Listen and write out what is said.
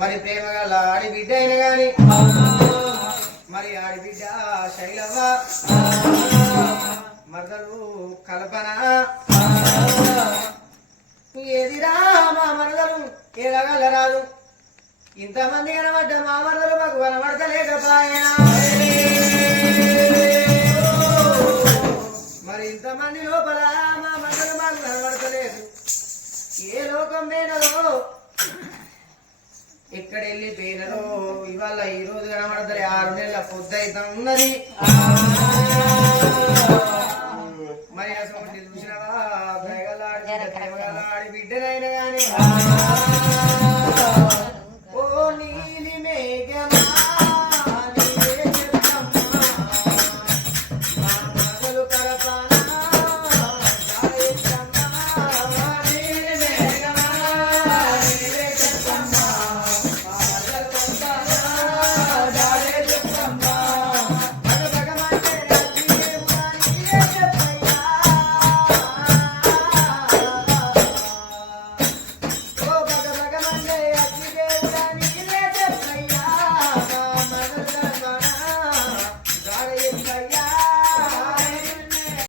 మరి ప్రేమ గల ఆడిబిడ్డ అయిన గాని మరి ఆడిబిడ్డ శైలవ్వ మరదలు కల్పన ఏదిరా మా మరదలు ఏదగలరాదు ఇంతమంది కనబడ్డ మా మరదలు మాకు కనబడతలేకపోయా మరి ఇంతమంది లోపల మా మరదలు మాకు కనబడతలేదు ఏ లోకం పోయినదో ఎక్కడ వెళ్ళిపోయినదో ఇవాళ ఈ రోజు కనబడతలే 6 నెలల పొద్దైతే ఉన్నది మరి అసలు చూసినవా ఆడి బిడ్డనైనా కానీ